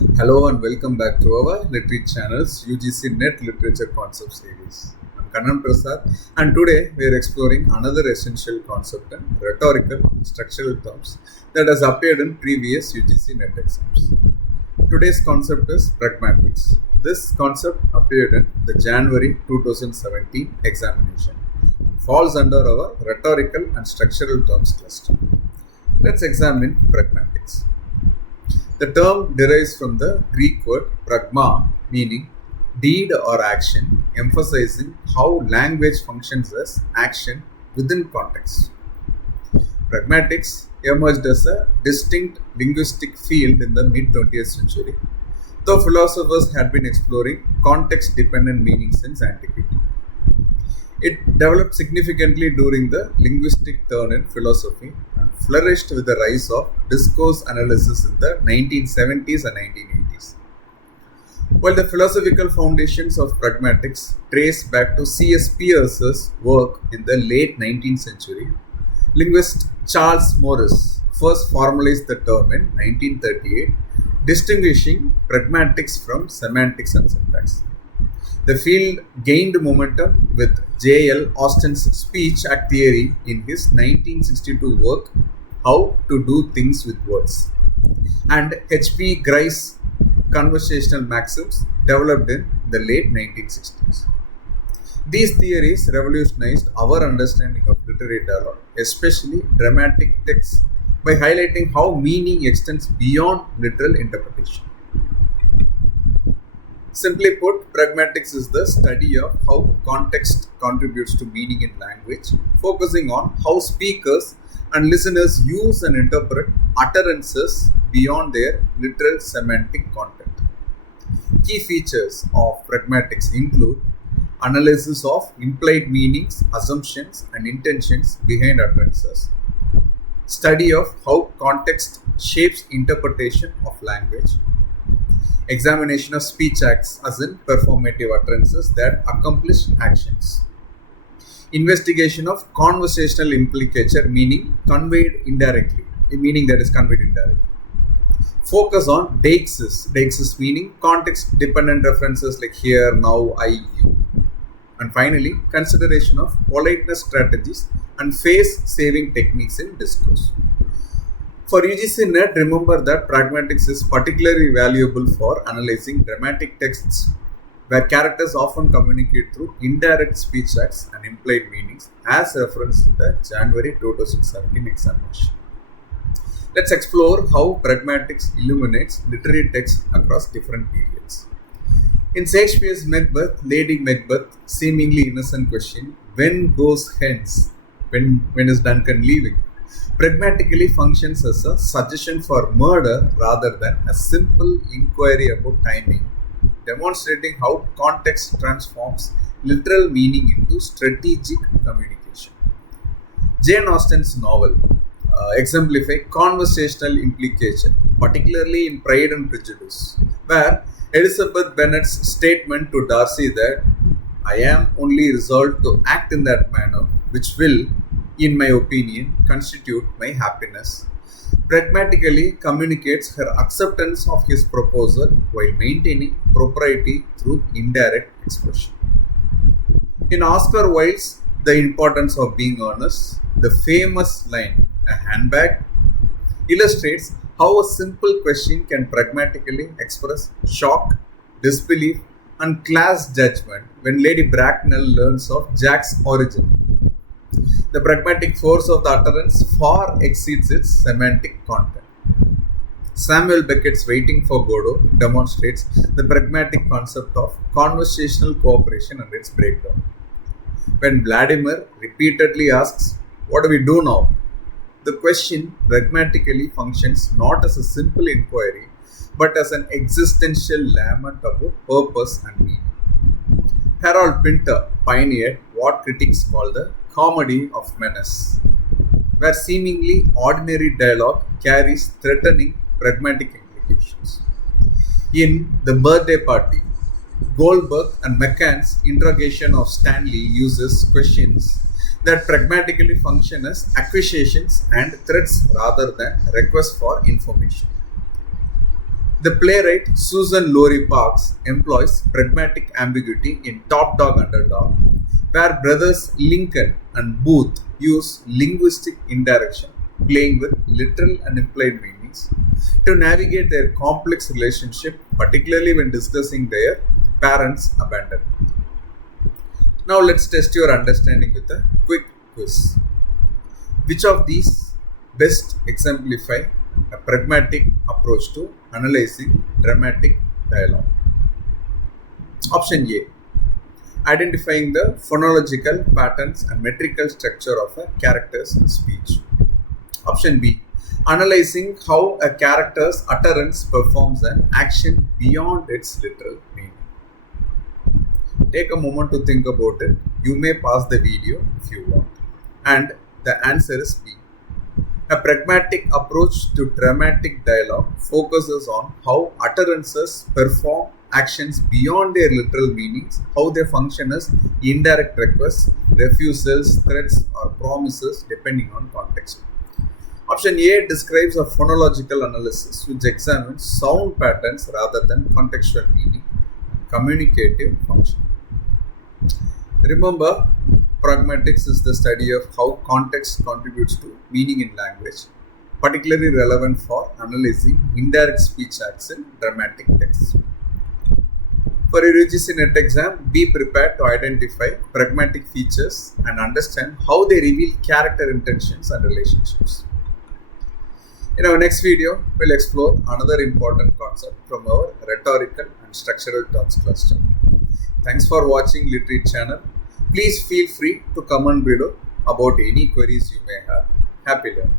Hello and welcome back to our Literary channel's UGC NET Literature Concept Series. I'm Kannan Prasad and today we are exploring another essential concept in rhetorical structural terms that has appeared in previous UGC NET exams. Today's concept is pragmatics. This concept appeared in the January 2017 examination. It falls under our rhetorical and structural terms cluster. Let's examine pragmatics. The term derives from the Greek word pragma, meaning deed or action, emphasizing how language functions as action within context. Pragmatics emerged as a distinct linguistic field in the mid-20th century, though philosophers had been exploring context-dependent meanings since antiquity. It developed significantly during the linguistic turn in philosophy and flourished with the rise of discourse analysis in the 1970s and 1980s. While the philosophical foundations of pragmatics trace back to C.S. Peirce's work in the late 19th century, linguist Charles Morris first formalized the term in 1938, distinguishing pragmatics from semantics and syntax. The field gained momentum with J.L. Austin's speech act theory in his 1962 work, How to Do Things with Words, and H.P. Grice's conversational maxims developed in the late 1960s. These theories revolutionized our understanding of literary dialogue, especially dramatic texts, by highlighting how meaning extends beyond literal interpretation. Simply put, pragmatics is the study of how context contributes to meaning in language, focusing on how speakers and listeners use and interpret utterances beyond their literal semantic content. Key features of pragmatics include analysis of implied meanings, assumptions, and intentions behind utterances, study of how context shapes interpretation of language, examination of speech acts as in performative utterances that accomplish actions, investigation of conversational implicature, meaning conveyed indirectly, a meaning that is conveyed indirectly, focus on deixis meaning context dependent references like here, now, I, you, and finally consideration of politeness strategies and face saving techniques in discourse. For UGC NET, remember that pragmatics is particularly valuable for analyzing dramatic texts where characters often communicate through indirect speech acts and implied meanings as referenced in the January 2017 examination. Let's explore how pragmatics illuminates literary texts across different periods. In Shakespeare's Macbeth, Lady Macbeth seemingly innocent question, when goes hence? When is Duncan leaving? Pragmatically functions as a suggestion for murder rather than a simple inquiry about timing, demonstrating how context transforms literal meaning into strategic communication. Jane Austen's novel exemplify conversational implication, particularly in Pride and Prejudice, where Elizabeth Bennet's statement to Darcy that I am only resolved to act in that manner which will, in my opinion, constitute my happiness, pragmatically communicates her acceptance of his proposal while maintaining propriety through indirect expression. In Oscar Wilde's The Importance of Being Honest, the famous line, a handbag, illustrates how a simple question can pragmatically express shock, disbelief, and class judgment when Lady Bracknell learns of Jack's origin. The pragmatic force of the utterance far exceeds its semantic content. Samuel Beckett's Waiting for Godot demonstrates the pragmatic concept of conversational cooperation and its breakdown. When Vladimir repeatedly asks, what do we do now? The question pragmatically functions not as a simple inquiry, but as an existential lament about purpose and meaning. Harold Pinter pioneered what critics call the comedy of menace, where seemingly ordinary dialogue carries threatening pragmatic implications. In The Birthday Party, Goldberg and McCann's interrogation of Stanley uses questions that pragmatically function as accusations and threats rather than requests for information. The playwright Susan Lowry Parks employs pragmatic ambiguity in Top Dog Underdog, where brothers Lincoln and Booth use linguistic indirection, playing with literal and implied meanings, to navigate their complex relationship, particularly when discussing their parents' abandonment. Now let's test your understanding with a quick quiz. Which of these best exemplify a pragmatic approach to analyzing dramatic dialogue? Option A. Identifying the phonological patterns and metrical structure of a character's speech. Option B. Analyzing how a character's utterance performs an action beyond its literal meaning. Take a moment to think about it. You may pause the video if you want. And the answer is B. A pragmatic approach to dramatic dialogue focuses on how utterances perform actions beyond their literal meanings, how they function as indirect requests, refusals, threats, or promises depending on context. Option A describes a phonological analysis which examines sound patterns rather than contextual meaning and communicative function. Remember, pragmatics is the study of how context contributes to meaning in language, particularly relevant for analyzing indirect speech acts in dramatic texts. For your UGC NET exam, be prepared to identify pragmatic features and understand how they reveal character intentions and relationships. In our next video, we'll explore another important concept from our rhetorical and structural terms cluster. Thanks for watching Literary channel. Please feel free to comment below about any queries you may have. Happy learning.